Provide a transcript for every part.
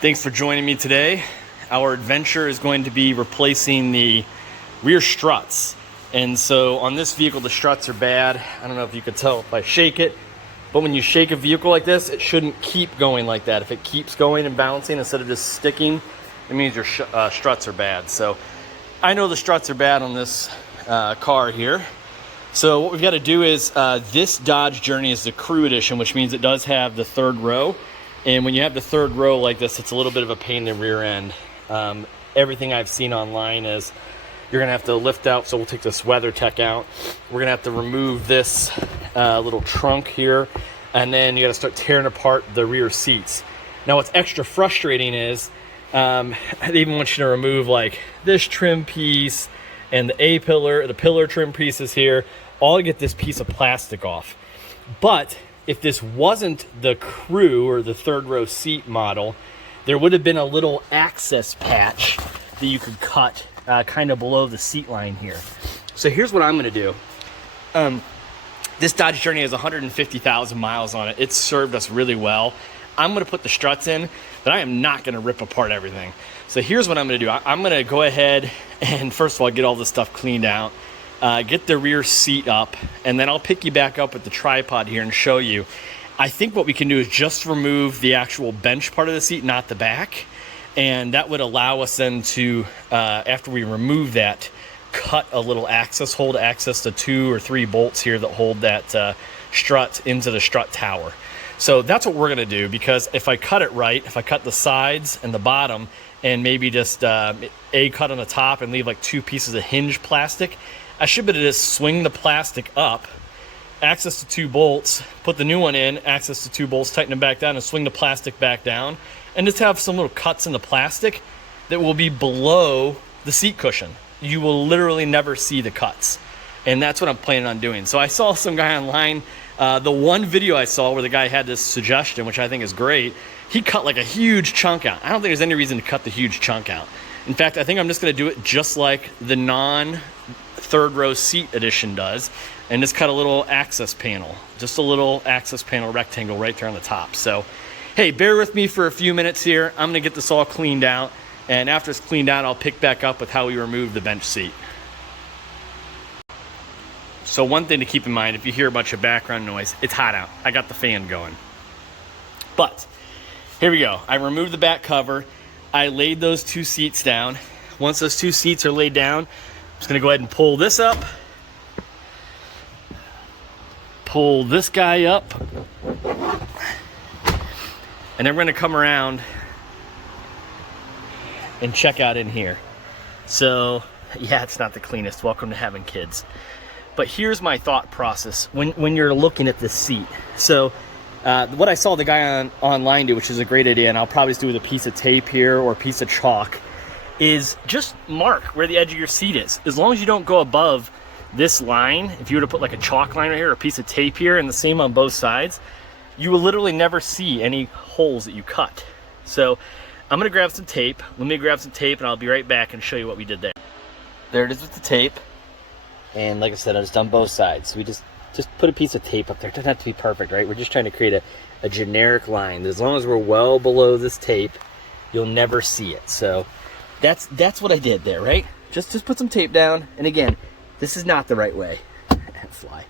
Thanks for joining me today. Our adventure is going to be replacing the rear struts. And so on this vehicle, the struts are bad. I don't know if you could tell if I shake it, but when you shake a vehicle like this, it shouldn't keep going like that. If it keeps going and bouncing instead of just sticking, it means your struts are bad. So I know the struts are bad on this car here. So what we've got to do is, this Dodge Journey is the Crew Edition, which means it does have the third row. And when you have the third row like this, it's a little bit of a pain in the rear end. Everything I've seen online is you're gonna have to lift out, so we'll take this WeatherTech out. We're gonna have to remove this little trunk here, and then you gotta start tearing apart the rear seats. Now what's extra frustrating is, they even want you to remove like this trim piece and the pillar trim pieces here, all to get this piece of plastic off. But if this wasn't the Crew or the third row seat model, there would have been a little access patch that you could cut kind of below the seat line here. So here's what I'm gonna do. This Dodge Journey has 150,000 miles on it. It's served us really well. I'm gonna put the struts in, but I am not gonna rip apart everything. So here's what I'm gonna do. I'm gonna go ahead and first of all, get all this stuff cleaned out. Get the rear seat up, and then I'll pick you back up with the tripod here and show you. I think what we can do is just remove the actual bench part of the seat, not the back. And that would allow us then to, after we remove that, cut a little access hole to access the 2 or 3 bolts here that hold that strut into the strut tower. So that's what we're gonna do, because if I cut it right, if I cut the sides and the bottom and maybe just a cut on the top and leave like 2 pieces of hinge plastic, I should be able to just swing the plastic up, access the 2 bolts, put the new one in, access the 2 bolts, tighten them back down, and swing the plastic back down, and just have some little cuts in the plastic that will be below the seat cushion. You will literally never see the cuts, and that's what I'm planning on doing. So I saw some guy online, the one video I saw where the guy had this suggestion, which I think is great, he cut like a huge chunk out. I don't think there's any reason to cut the huge chunk out. In fact, I think I'm just gonna do it just like the non-third row seat edition does, and just cut a little access panel, just a little access panel rectangle right there on the top. So, hey, bear with me for a few minutes here. I'm gonna get this all cleaned out, and after it's cleaned out, I'll pick back up with how we remove the bench seat. So one thing to keep in mind, if you hear a bunch of background noise, it's hot out. I got the fan going. But here we go. I removed the back cover. I laid those 2 seats down. Once those 2 seats are laid down, I'm just gonna go ahead and pull this up. Pull this guy up. And then we're gonna come around and check out in here. So, yeah, it's not the cleanest. Welcome to having kids. But here's my thought process when you're looking at this seat. So, what I saw the guy online do, which is a great idea, and I'll probably just do with a piece of tape here or a piece of chalk, is just mark where the edge of your seat is. As long as you don't go above this line, if you were to put like a chalk line right here or a piece of tape here, and the same on both sides, you will literally never see any holes that you cut. So I'm gonna grab some tape. Let me grab some tape and I'll be right back and show you what we did there. There it is with the tape. And like I said, I just done both sides. So we just put a piece of tape up there. It doesn't have to be perfect, right? We're just trying to create a generic line. As long as we're well below this tape, you'll never see it. So that's what I did there, right? Just put some tape down. And again, this is not the right way. Fly.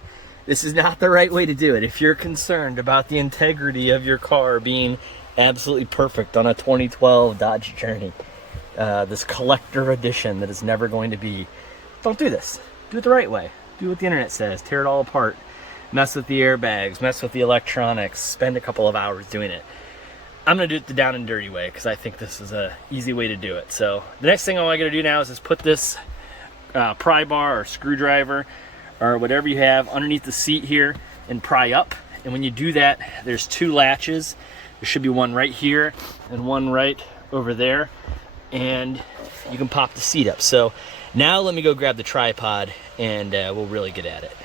This is not the right way to do it. If you're concerned about the integrity of your car being absolutely perfect on a 2012 Dodge Journey, this collector edition that is never going to be, don't do this. Do it the right way. Do what the internet says. Tear it all apart. Mess with the airbags. Mess with the electronics. Spend a couple of hours doing it. I'm going to do it the down and dirty way because I think this is an easy way to do it. So the next thing I'm going to do now is just put this pry bar or screwdriver or whatever you have underneath the seat here and pry up. And when you do that, there's 2 latches. There should be one right here and one right over there. And you can pop the seat up. So now let me go grab the tripod and we'll really get at it.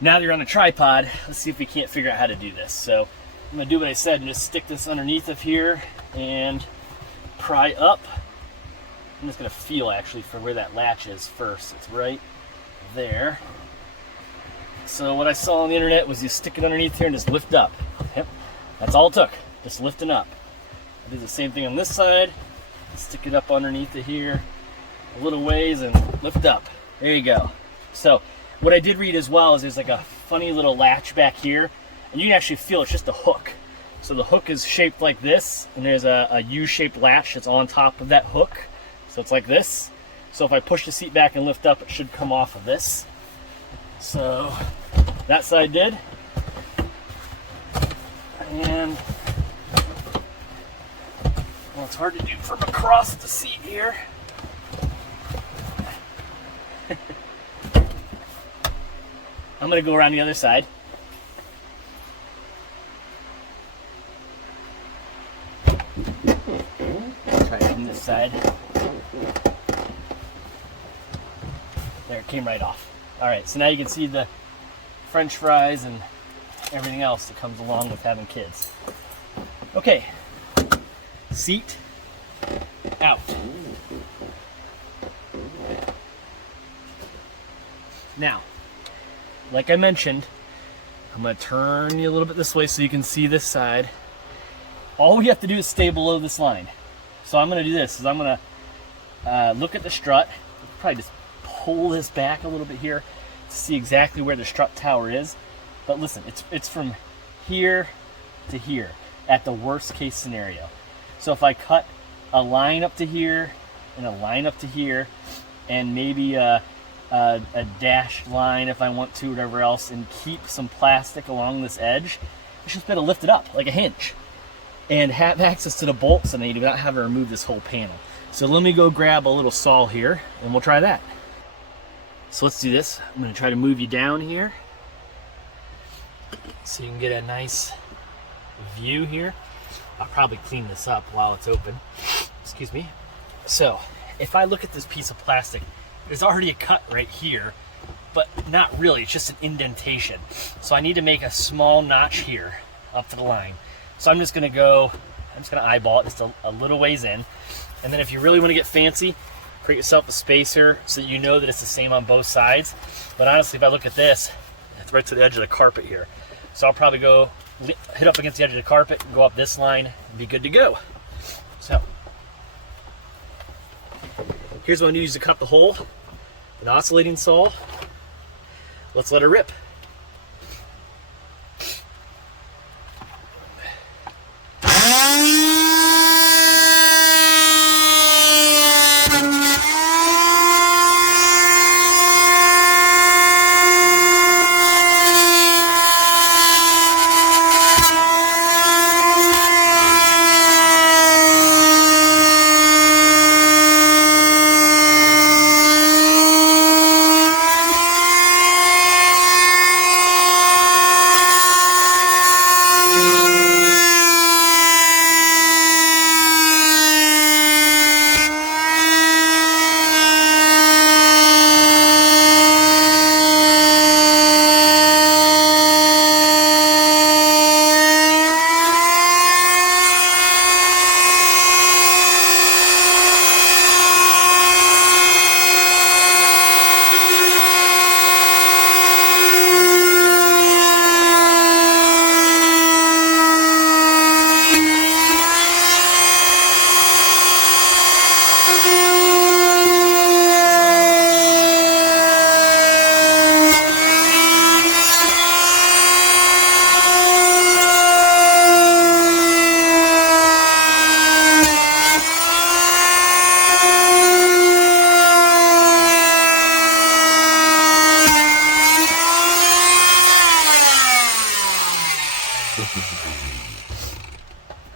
Now that you're on a tripod, let's see if we can't figure out how to do this. So I'm gonna do what I said and just stick this underneath of here and pry up. I'm just gonna feel actually for where that latch is first. It's right there. So what I saw on the internet was you stick it underneath here and just lift up. Yep, that's all it took, just lifting up. I'll do the same thing on this side. Stick it up underneath it here a little ways and lift up. There you go. So what I did read as well is there's like a funny little latch back here, and you can actually feel it's just a hook. So the hook is shaped like this, and there's a U-shaped latch that's on top of that hook. So it's like this. So if I push the seat back and lift up, it should come off of this. So that side did. And well, it's hard to do from across the seat here. I'm going to go around the other side. Try it from this side. There, it came right off. All right, so now you can see the French fries and everything else that comes along with having kids. Okay, seat out. Now, like I mentioned, I'm going to turn you a little bit this way so you can see this side. All we have to do is stay below this line. So I'm going to do this, is I'm going to look at the strut, probably just pull this back a little bit here to see exactly where the strut tower is. But listen, it's from here to here at the worst case scenario. So if I cut a line up to here and a line up to here and maybe a dashed line if I want to, whatever else, and keep some plastic along this edge, I should just be able to lift it up like a hinge and have access to the bolts I need without having to remove this whole panel. So let me go grab a little saw here and we'll try that. So let's do this. I'm going to try to move you down here so you can get a nice view here. I'll probably clean this up while it's open. Excuse me. So if I look at this piece of plastic, there's already a cut right here, but not really, it's just an indentation. So I need to make a small notch here up to the line. So I'm just gonna eyeball it just a little ways in. And then if you really wanna get fancy, create yourself a spacer so that you know that it's the same on both sides. But honestly, if I look at this, it's right to the edge of the carpet here. So I'll probably go hit up against the edge of the carpet, go up this line, and be good to go. So here's what I'm gonna use to cut the hole. An oscillating saw. Let's let her rip.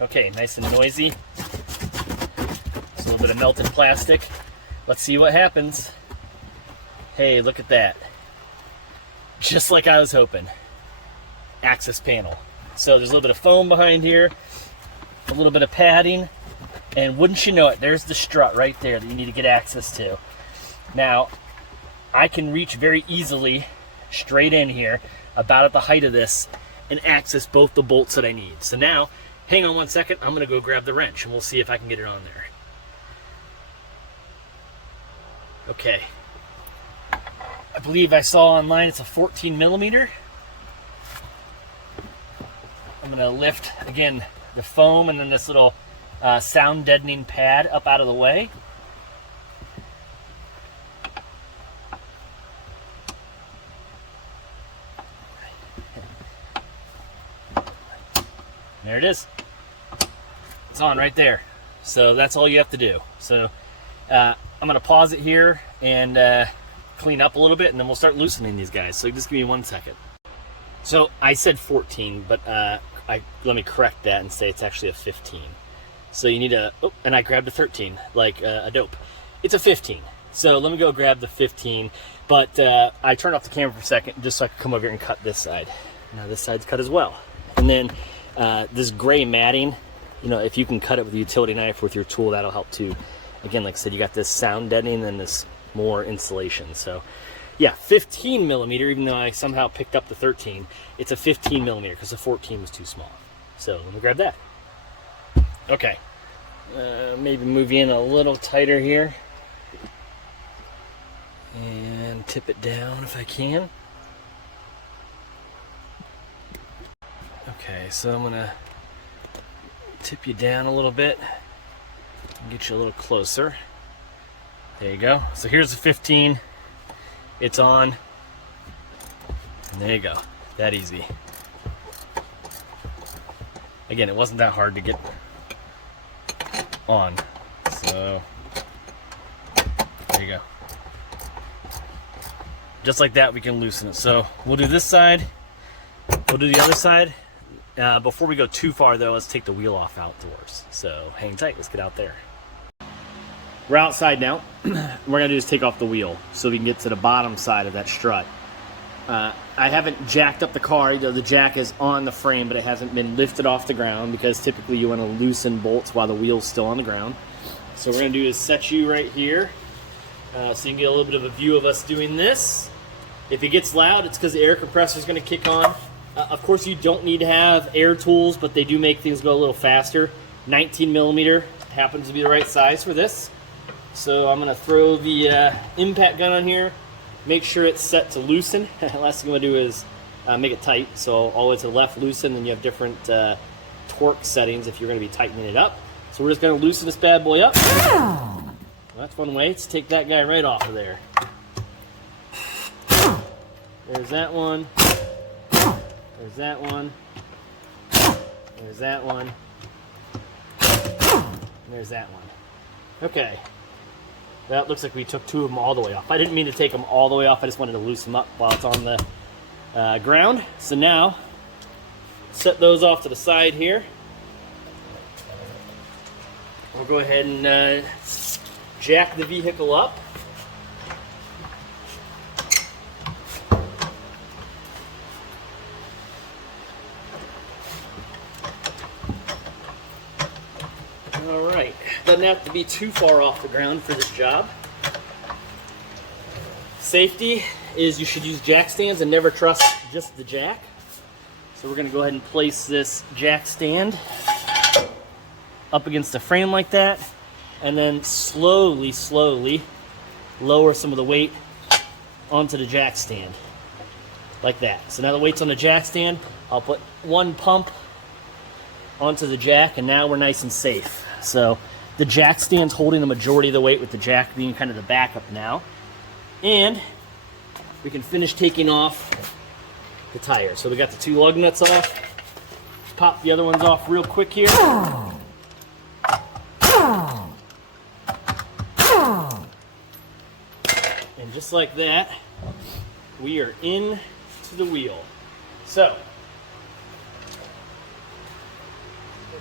Okay, nice and noisy. Just a little bit of melted plastic. Let's see what happens. Hey, look at that. Just like I was hoping. Access panel. So there's a little bit of foam behind here, a little bit of padding, and wouldn't you know it, there's the strut right there that you need to get access to. Now, I can reach very easily straight in here, about at the height of this, and access both the bolts that I need. So now, hang on one second, I'm gonna go grab the wrench and we'll see if I can get it on there. Okay. I believe I saw online it's a 14 millimeter. I'm gonna lift, again, the foam and then this little sound deadening pad up out of the way. There it is. It's on right there. So that's all you have to do. So I'm going to pause it here and clean up a little bit, and then we'll start loosening these guys. So just give me 1 second. So I said 14, but let me correct that and say it's actually a 15. So you need a, oh, and I grabbed a 13, like a dope. It's a 15. So let me go grab the 15. But I turned off the camera for a second just so I could come over here and cut this side. Now this side's cut as well. And then this gray matting, you know, if you can cut it with a utility knife with your tool, that'll help too. Again, like I said, you got this sound deadening and this more insulation. So yeah, 15 millimeter, even though I somehow picked up the 13, it's a 15 millimeter because the 14 was too small. So let me grab that. Okay, maybe move you in a little tighter here and tip it down if I can. Okay, so I'm gonna tip you down a little bit and get you a little closer. There you go. So here's the 15. It's on. And there you go. That easy. Again, it wasn't that hard to get on. So there you go. Just like that, we can loosen it. So we'll do this side. We'll do the other side. Before we go too far, though, let's take the wheel off outdoors. So hang tight. Let's get out there. We're outside now. What we're going to do is take off the wheel so we can get to the bottom side of that strut. I haven't jacked up the car. You know, the jack is on the frame, but it hasn't been lifted off the ground because typically you want to loosen bolts while the wheel's still on the ground. So what we're going to do is set you right here so you can get a little bit of a view of us doing this. If it gets loud, it's because the air compressor is going to kick on. Of course, you don't need to have air tools, but they do make things go a little faster. 19 millimeter happens to be the right size for this. So I'm going to throw the impact gun on here, make sure it's set to loosen. Last thing I'm going to do is make it tight. So all the way to the left, loosen, and you have different torque settings if you're going to be tightening it up. So we're just going to loosen this bad boy up. Well, that's one way. Let's take that guy right off of there. There's that one. There's that one. There's that one. And there's that one. Okay. That looks like we took two of them all the way off. I didn't mean to take them all the way off. I just wanted to loosen them up while it's on the ground. So now, set those off to the side here. We'll go ahead and jack the vehicle up. Alright, doesn't have to be too far off the ground for this job. Safety is you should use jack stands and never trust just the jack. So we're going to go ahead and place this jack stand up against the frame like that, and then slowly lower some of the weight onto the jack stand like that. So now the weight's on the jack stand. I'll put one pump onto the jack, and now we're nice and safe. So the jack stand's holding the majority of the weight, with the jack being kind of the backup now. And we can finish taking off the tire. So we got the two lug nuts off. Just pop the other ones off real quick here. And just like that, we are in to the wheel. So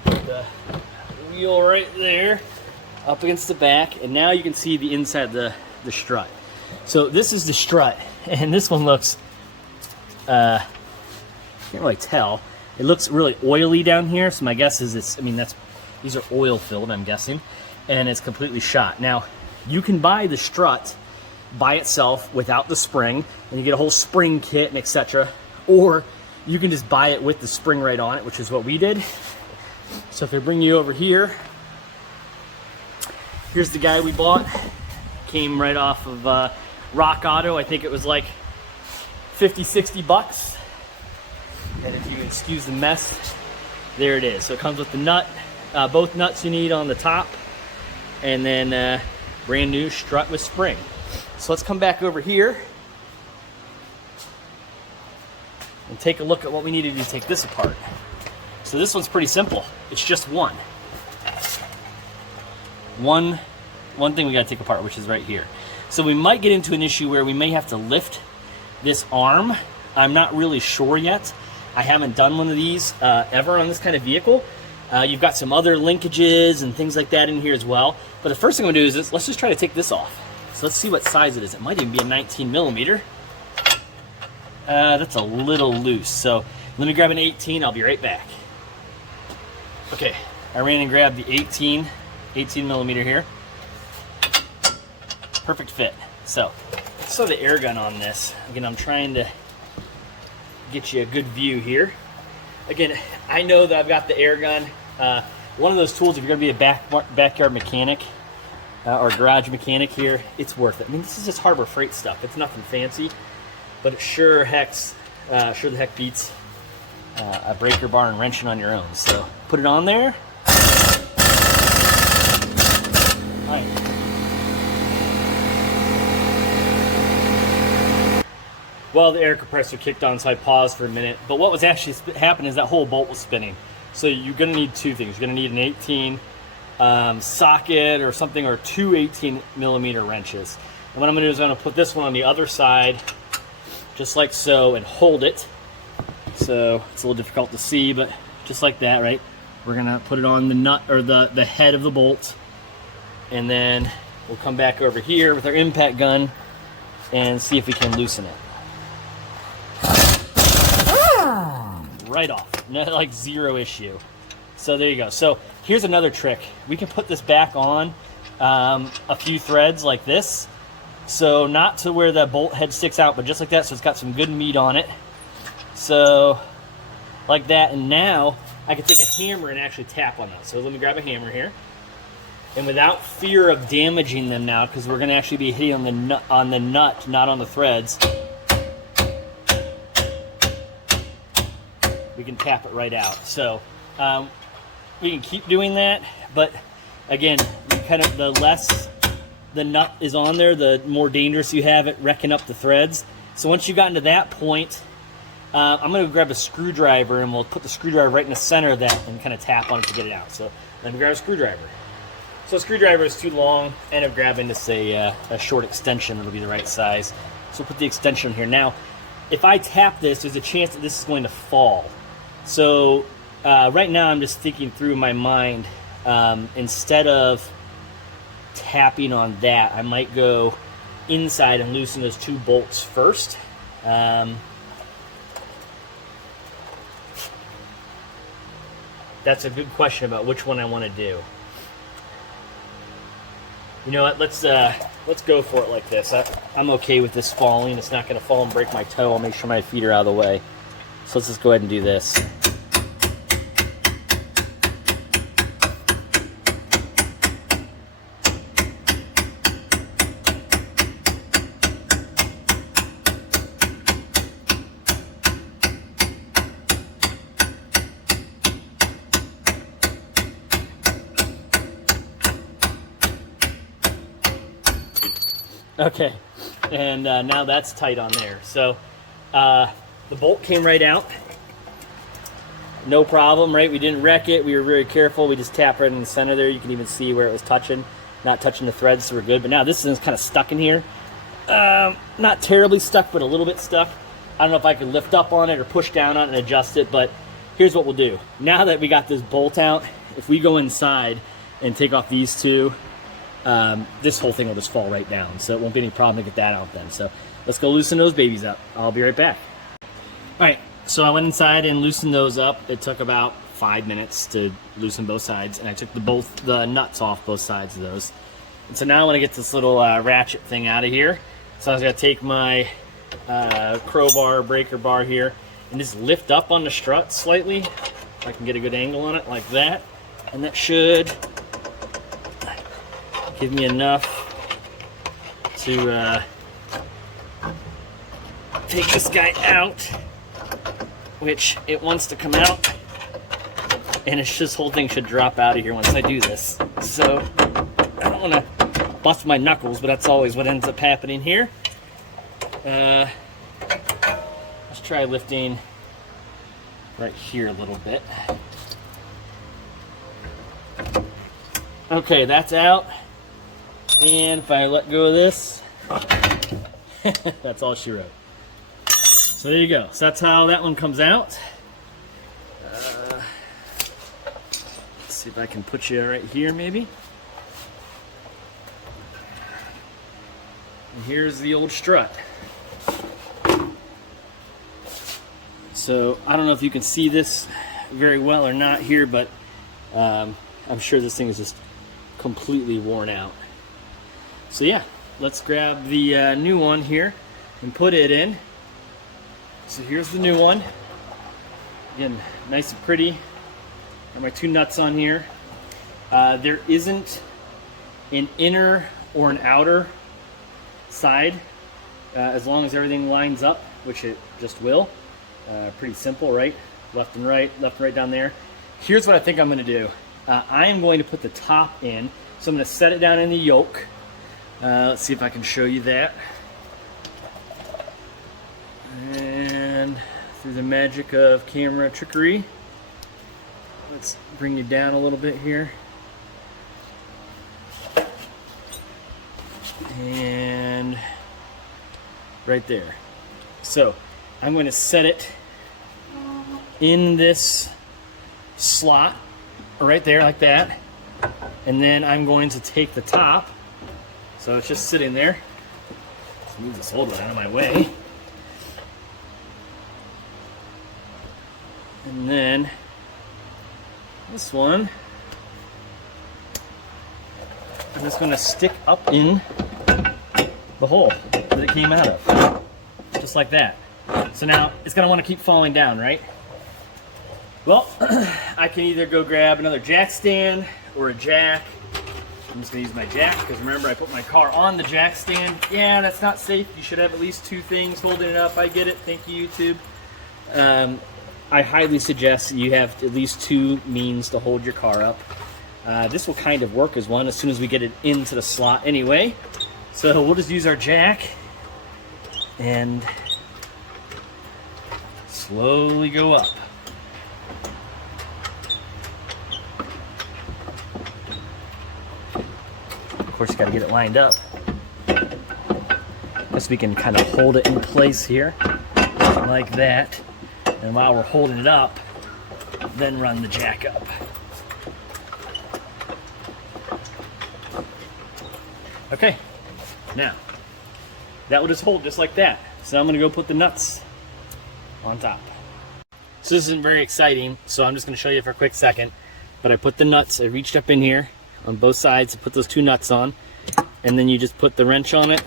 put the wheel right there up against the back, and now you can see the inside of the strut. So this is the strut, and this one looks can't really tell. It looks really oily down here, so my guess is these are oil filled, I'm guessing, and it's completely shot. Now you can buy the strut by itself without the spring, and you get a whole spring kit and etc., or you can just buy it with the spring right on it, which is what we did. So if I bring you over here, here's the guy we bought. Came right off of Rock Auto. I think it was like 50, 60 bucks. And if you excuse the mess, there it is. So it comes with the nut, both nuts you need on the top, and then brand new strut with spring. So let's come back over here and take a look at what we need to do to take this apart. So this one's pretty simple. It's just one thing we got to take apart, which is right here. So we might get into an issue where we may have to lift this arm. I'm not really sure yet. I haven't done one of these ever on this kind of vehicle. You've got some other linkages and things like that in here as well. But the first thing I'm gonna do is this. Let's just try to take this off. So let's see what size it is. It might even be a 19 millimeter. That's a little loose. So let me grab an 18, I'll be right back. Okay, I ran and grabbed the 18 millimeter here. Perfect fit. So let's throw the air gun on this. Again, I'm trying to get you a good view here. Again, I know that I've got the air gun. One of those tools, if you're gonna be a backyard mechanic or garage mechanic here, it's worth it. I mean, this is just Harbor Freight stuff. It's nothing fancy, but it sure the heck beats a breaker bar and wrenching on your own. So put it on there. All right. Well, the air compressor kicked on, so I paused for a minute. But what was actually happening is that whole bolt was spinning. So you're going to need two things. You're going to need an 18 socket or something, or two 18 millimeter wrenches. And what I'm going to do is I'm going to put this one on the other side, just like so, and hold it. So it's a little difficult to see, but just like that, right? We're going to put it on the nut, or the head of the bolt. And then we'll come back over here with our impact gun and see if we can loosen it. Right off, no, like zero issue. So there you go. So here's another trick. We can put this back on a few threads like this. So not to where the bolt head sticks out, but just like that, so it's got some good meat on it. So like that, and now I can take a hammer and actually tap on that. So let me grab a hammer here. And without fear of damaging them now, because we're gonna actually be hitting on the nut, not on the threads, we can tap it right out. So we can keep doing that, but again, kind of the less the nut is on there, the more dangerous you have it wrecking up the threads. So once you got into that point, I'm going to grab a screwdriver, and we'll put the screwdriver right in the center of that and kind of tap on it to get it out. So let me grab a screwdriver. So a screwdriver is too long. I end up grabbing this a short extension. It'll be the right size. So we'll put the extension here. Now, if I tap this, there's a chance that this is going to fall. So right now I'm just thinking through in my mind, instead of tapping on that, I might go inside and loosen those two bolts first. That's a good question about which one I want to do. You know what, let's go for it like this. I'm okay with this falling. It's not going to fall and break my toe. I'll make sure my feet are out of the way. So let's just go ahead and do this. Okay, and now that's tight on there. So the bolt came right out. No problem, right? We didn't wreck it. We were very careful. We just tapped right in the center there. You can even see where it was touching. Not touching the threads, so we're good. But now this is kind of stuck in here. Not terribly stuck, but a little bit stuck. I don't know if I could lift up on it or push down on it and adjust it, but here's what we'll do. Now that we got this bolt out, if we go inside and take off these two, this whole thing will just fall right down, so it won't be any problem to get that out then. So let's go loosen those babies up. I'll be right back. All right, so I went inside and loosened those up. It took about 5 minutes to loosen both sides, and I took the nuts off both sides of those. And so now I want to get this little ratchet thing out of here. So I was going to take my crowbar, breaker bar here, and just lift up on the strut slightly. If I can get a good angle on it like that, and that should give me enough to take this guy out, which it wants to come out. and this whole thing should drop out of here once I do this. So I don't want to bust my knuckles, but that's always what ends up happening here. Let's try lifting right here a little bit. Okay, that's out. And if I let go of this, that's all she wrote. So there you go. So that's how that one comes out. Let's see if I can put you right here maybe. And here's the old strut. So I don't know if you can see this very well or not here, but I'm sure this thing is just completely worn out. So yeah, let's grab the new one here and put it in. So here's the new one. Again, nice and pretty. Got my two nuts on here. There isn't an inner or an outer side, as long as everything lines up, which it just will. Pretty simple, right? Left and right down there. Here's what I think I'm going to do. I am going to put the top in, so I'm going to set it down in the yoke. Let's see if I can show you that. And through the magic of camera trickery, let's bring you down a little bit here. And right there. So I'm going to set it in this slot right there like that, and then I'm going to take the top, so it's just sitting there. Let's move this old one out of my way, and then this one I'm just going to stick up in the hole that it came out of, just like that. So now it's going to want to keep falling down, right? Well, I can either go grab another jack stand or a jack. I'm just going to use my jack because remember I put my car on the jack stand. Yeah, that's not safe. You should have at least two things holding it up. I get it. Thank you, YouTube. I highly suggest you have at least two means to hold your car up. This will kind of work as one as soon as we get it into the slot anyway. So we'll just use our jack and slowly go up. Of course, you got to get it lined up. Guess we can kind of hold it in place here, like that. And while we're holding it up, then run the jack up. Okay, now that will just hold just like that. So I'm going to go put the nuts on top. So this isn't very exciting, so I'm just going to show you for a quick second. But I put the nuts, I reached up in here on both sides to put those two nuts on, and then you just put the wrench on it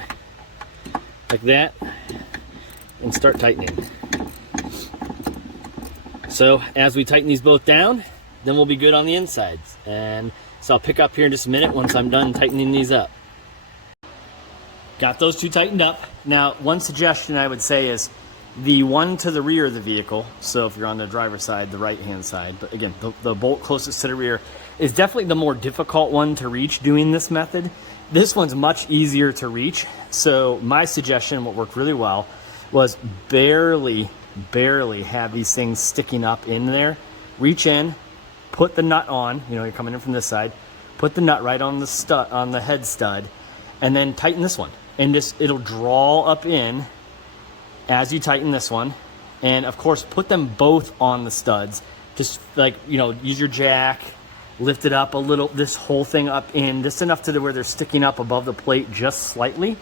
like that and start tightening. So as we tighten these both down, then we'll be good on the insides. And so I'll pick up here in just a minute once I'm done tightening these up. Got those two tightened up. Now, one suggestion I would say is the one to the rear of the vehicle, so if you're on the driver's side, the right-hand side, but again, the bolt closest to the rear is definitely the more difficult one to reach doing this method. This one's much easier to reach, so my suggestion, what worked really well, was barely have these things sticking up in there. Reach in, put the nut on, you know, you're coming in from this side, put the nut right on the stud, on the head stud, and then tighten this one. And just, it'll draw up in as you tighten this one. And of course, put them both on the studs. Just like, you know, use your jack, lift it up a little, this whole thing up in, just enough to where they're sticking up above the plate just slightly.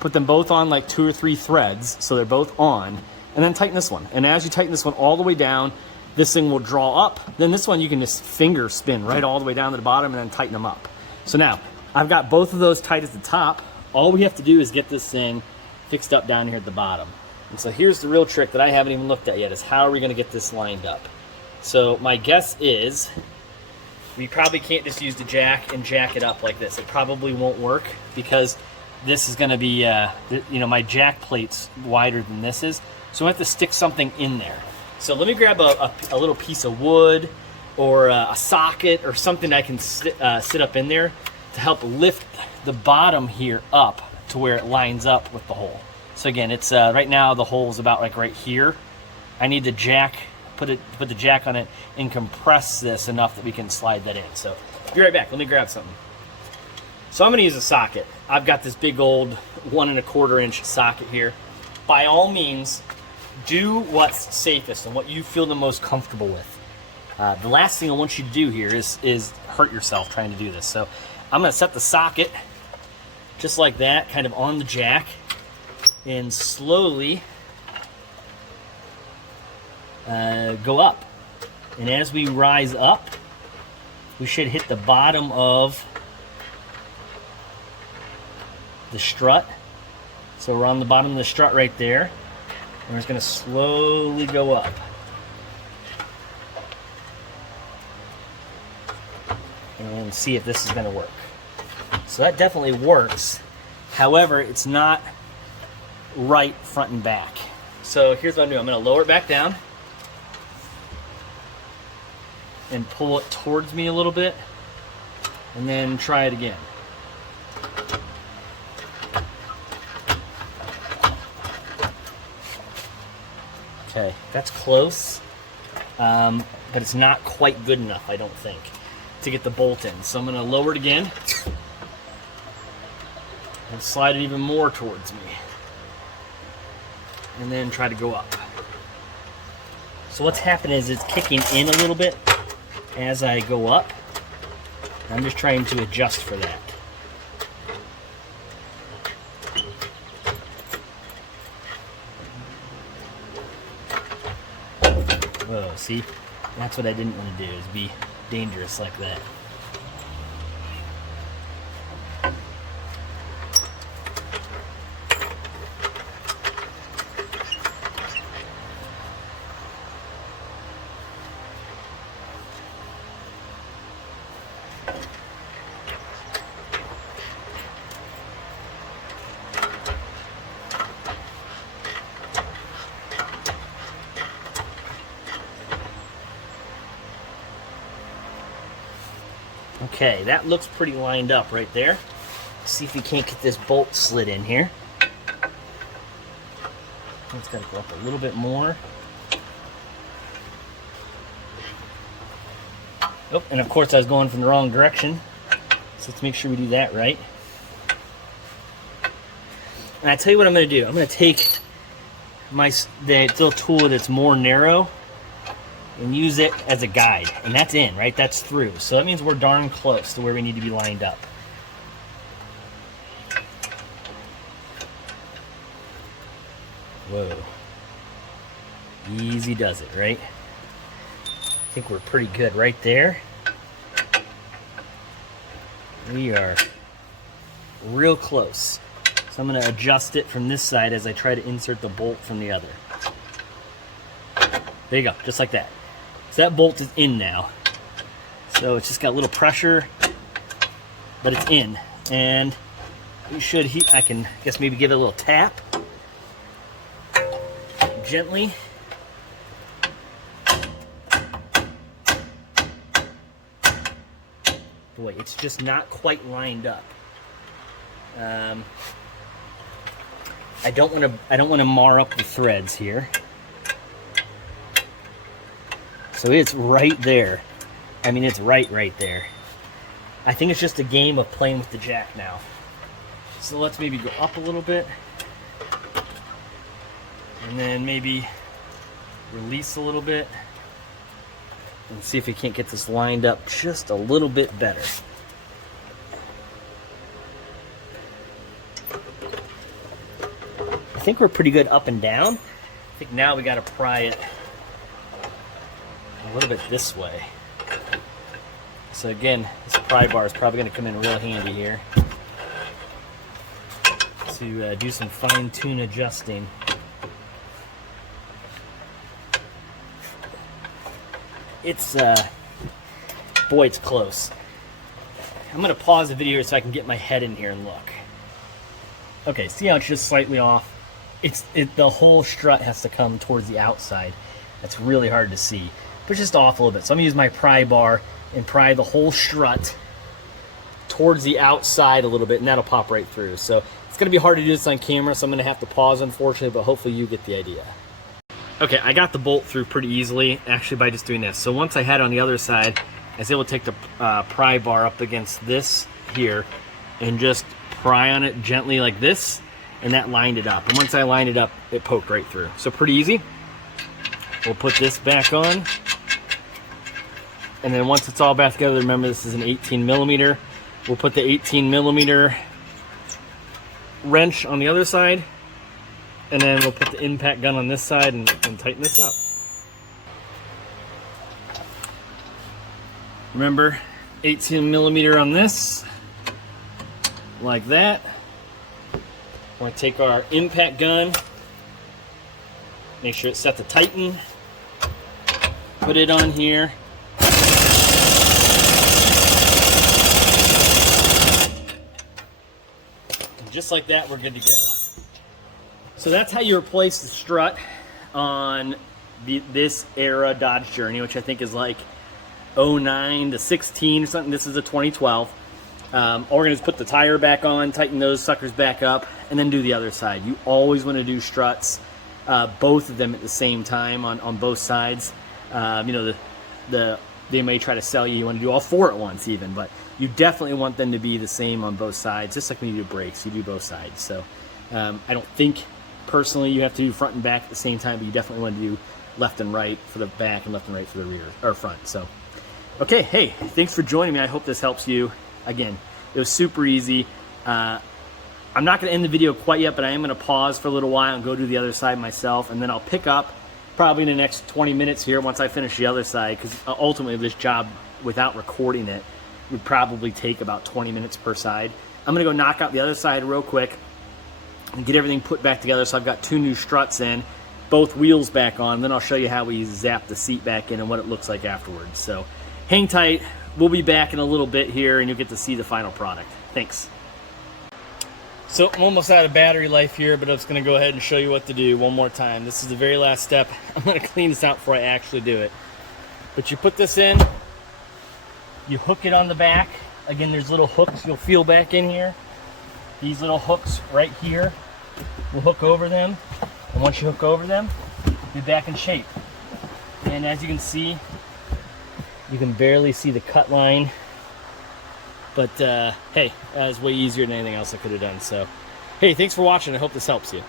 Put them both on like 2 or 3 threads, so they're both on. And then tighten this one. And as you tighten this one all the way down, this thing will draw up. Then this one you can just finger spin right all the way down to the bottom and then tighten them up. So now, I've got both of those tight at the top. All we have to do is get this thing fixed up down here at the bottom. And so here's the real trick that I haven't even looked at yet, is how are we gonna get this lined up? So my guess is we probably can't just use the jack and jack it up like this. It probably won't work because this is gonna be, you know, my jack plate's wider than this is. So I have to stick something in there. So let me grab a little piece of wood. or a socket or something I can sit up in there to help lift the bottom here up to where it lines up with the hole. So again, it's right now the hole's about like right here. I need the jack, put the jack on it and compress this enough that we can slide that in. So be right back. Let me grab something. So I'm going to use a socket. I've got this big old 1 1/4 inch socket here. By all means, do what's safest and what you feel the most comfortable with. The last thing I want you to do here is hurt yourself trying to do this. So I'm going to set the socket just like that, kind of on the jack, and slowly go up. And as we rise up, we should hit the bottom of the strut. So we're on the bottom of the strut right there, and we're just going to slowly go up. And see if this is going to work. So that definitely works. However, it's not right front and back. So here's what I'm doing. I'm going to lower it back down and pull it towards me a little bit, and then try it again. Okay, that's close, but it's not quite good enough, I don't think, to get the bolt in. So I'm going to lower it again and slide it even more towards me, and then try to go up. So what's happening is it's kicking in a little bit as I go up. I'm just trying to adjust for that. Whoa, see? That's what I didn't want to do, is be dangerous like that. Okay, that looks pretty lined up right there. Let's see if we can't get this bolt slid in here. It's got to go up a little bit more. Oh, and of course I was going from the wrong direction. So let's make sure we do that right. And I tell you what I'm going to do. I'm going to take the little tool that's more narrow and use it as a guide. And that's in, right? That's through. So that means we're darn close to where we need to be lined up. Whoa. Easy does it, right? I think we're pretty good right there. We are real close. So I'm going to adjust it from this side as I try to insert the bolt from the other. There you go, just like that. So that bolt is in now. So it's just got a little pressure, but it's in. And we should, I can guess maybe give it a little tap. Gently. Boy, it's just not quite lined up. I don't want to mar up the threads here. So it's right there. I mean, it's right there. I think it's just a game of playing with the jack now. So let's maybe go up a little bit. And then maybe release a little bit. And see if we can't get this lined up just a little bit better. I think we're pretty good up and down. I think now we got to pry it a little bit this way. So again, this pry bar is probably going to come in real handy here to do some fine-tune adjusting. It's, boy, it's close. I'm going to pause the video so I can get my head in here and look. Okay, see how it's just slightly off? The whole strut has to come towards the outside. That's really hard to see. push just off a little bit. So I'm gonna use my pry bar and pry the whole strut towards the outside a little bit, and that'll pop right through. So it's gonna be hard to do this on camera, so I'm gonna have to pause, unfortunately, but hopefully you get the idea. Okay, I got the bolt through pretty easily, actually, by just doing this. So once I had it on the other side, I was able to take the pry bar up against this here and just pry on it gently like this, and that lined it up. And once I lined it up, it poked right through. So pretty easy. We'll put this back on. And then once it's all back together, remember this is an 18 millimeter. We'll put the 18 millimeter wrench on the other side, and then we'll put the impact gun on this side and tighten this up. Remember, 18 millimeter on this, like that. We're gonna take our impact gun, make sure it's set to tighten, put it on here. And just like that, we're good to go. So that's how you replace the strut on this era Dodge Journey, which I think is like 09 to 16 or something. This is a 2012. We're gonna just put the tire back on, tighten those suckers back up, and then do the other side. You always want to do struts, both of them at the same time on both sides. You know, they may try to sell you want to do all four at once even, but you definitely want them to be the same on both sides. Just like when you do brakes, you do both sides. So I don't think personally you have to do front and back at the same time, but you definitely want to do left and right for the back and left and right for the rear or front. So okay, hey, thanks for joining me. I hope this helps you. Again, it was super easy. I'm not going to end the video quite yet, but I am going to pause for a little while and go do the other side myself, and then I'll pick up probably in the next 20 minutes here once I finish the other side, because ultimately this job, without recording it, would probably take about 20 minutes per side. I'm going to go knock out the other side real quick and get everything put back together. So I've got 2 new struts in, both wheels back on, then I'll show you how we zap the seat back in and what it looks like afterwards. So hang tight. We'll be back in a little bit here, and you'll get to see the final product. Thanks. So I'm almost out of battery life here, but I'm just going to go ahead and show you what to do one more time. This is the very last step. I'm going to clean this out before I actually do it. But you put this in, you hook it on the back. Again, there's little hooks you'll feel back in here. These little hooks right here will hook over them. And once you hook over them, you're back in shape. And as you can see, you can barely see the cut line, but hey, that was way easier than anything else I could have done. So hey, thanks for watching. I hope this helps you.